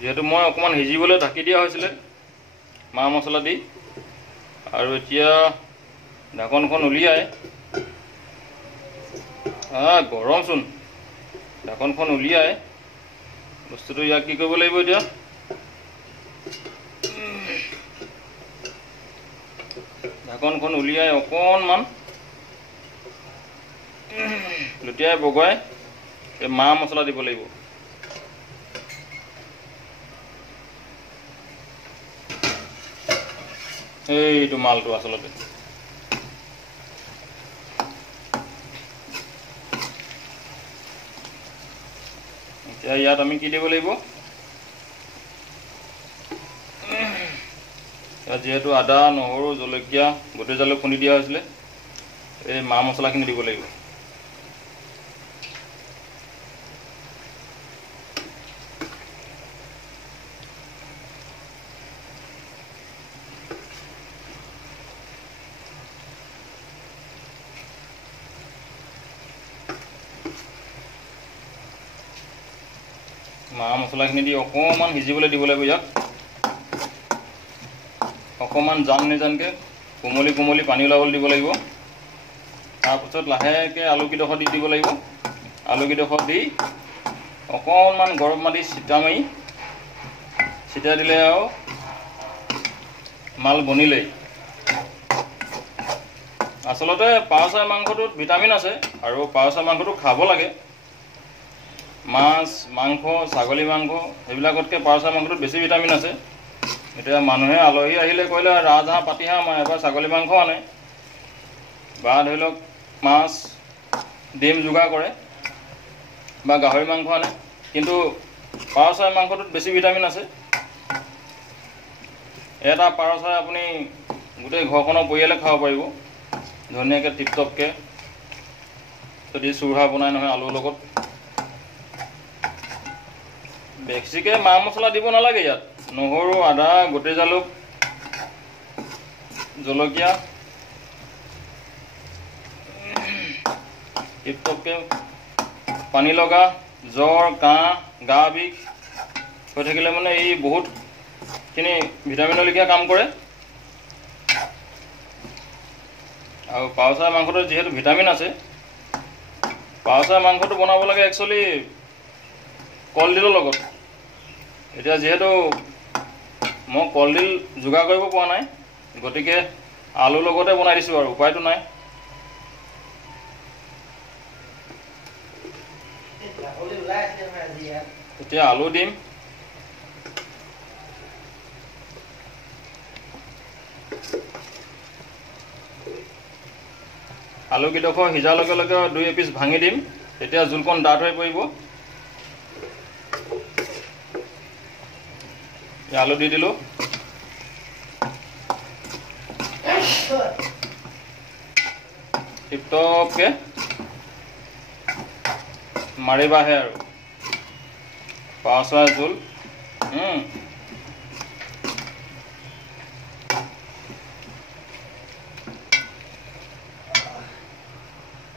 যেহেতু মই অকণমান সিজিবলৈ ঢাকি দিয়া হৈছিলে মা মছলা দি, আৰু এতিয়া ঢাকনখন উলিয়াই গৰমচোন, ঢাকনখন উলিয়াই বস্তুটো ইয়াক কি কৰিব লাগিব এতিয়া ঢাকনখন উলিয়াই অকণমান লুটিয়াই বগৰাই এই মা মছলা দিব লাগিব। এইটো মালটো আচলতে এতিয়া ইয়াত আমি কি দিব লাগিব, যেহেতু আদা নহৰু জলকীয়া গোটেই জালুক খুন্দি দিয়া হৈছিলে, এই মা মছলাখিনি দিব লাগিব। মা মছলাখিনি দি অকণমান সিজিবলৈ দিব লাগিব। ইয়াক অকণমান জান নিজানকৈ কোমলি কোমলি পানী ওলাবলৈ দিব লাগিব। তাৰপিছত লাহেকৈ আলুকেইডোখৰ দি দিব লাগিব। আলুকেইডোখৰ দি অকণমান গৰম মাটি ছিটাই দিলে আৰু মাল বনিলেই। আচলতে পাৰ চৰাই মাংসটোত ভিটামিন আছে আৰু পাৰ চৰাই মাংসটো খাব লাগে। মাছ মাংস ছাগলী মাংস সেইবিলাকতকৈ পাৰ চৰাই মাংসটোত বেছি ভিটামিন আছে। এতিয়া মানুহে আলহী আহিলে কৰিলে ৰাজহাঁহ পাতিহাঁহ আমাৰ এবাৰ ছাগলী মাংস আনে বা ধৰি লওক মাছ ডিম যোগাৰ কৰে বা গাহৰি মাংস আনে, কিন্তু পাৰ চৰাই মাংসটোত বেছি ভিটামিন আছে। এটা পাৰ চৰাই আপুনি গোটেই ঘৰখনৰ পৰিয়ালে খাব পাৰিব ধুনীয়াকৈ টিপটপকৈ, যদি চুৰহা বনাই নহয় আলুৰ লগত। বেছিকৈ মা মছলা দিব নালাগে। ইয়াত নহৰু আদা গোটেই জালুক জলকীয়া টিপটপকৈ পানী লগা জ্বৰ কাহ গা বিষ হৈ থাকিলে মানে এই বহুতখিনি ভিটামিনলৈকে কাম কৰে। আৰু পাৰ চৰাই মাংসটো যিহেতু ভিটামিন আছে, পাৰ চৰাই মাংসটো বনাব লাগে একচুৱেলি কলডিলৰ লগত। এতিয়া যিহেতু মই কলডিল যোগাৰ কৰিব পৰা নাই, গতিকে আলুৰ লগতে বনাই দিছোঁ আৰু উপায়টো নাই। এতিয়া আলু দিম, আলুকেইডোখৰ সিজাৰ লগে লগে 2 এপিচ ভাঙি দিম, তেতিয়া জোলকণ ডাঠ হৈ পৰিব। আলু দি দিলোঁ, টিপটপকৈ মাৰিবাহে আৰু পাৰ চৰাই জোল